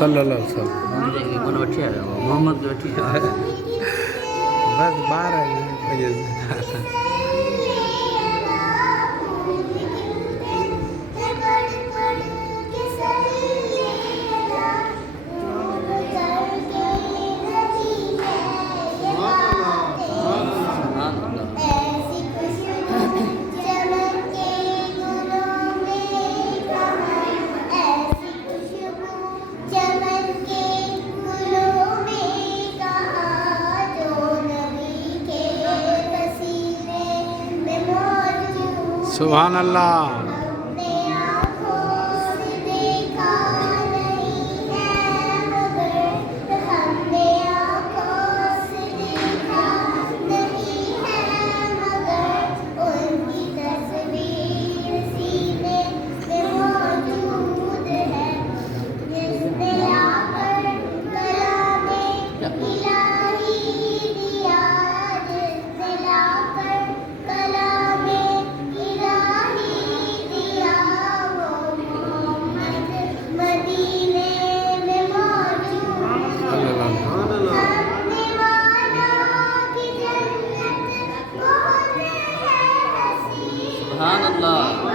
صلی اللہ علیہ وسلم کون وٹھی آیا محمد وٹھی آیا بس 12 بجے سبحان اللہ سبحان اللہ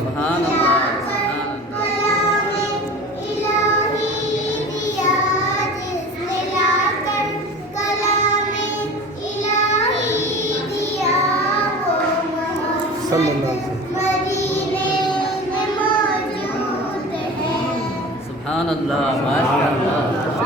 سبحان صلی اللہ علیہ وسلم سبحان اللہ ماشاء اللہ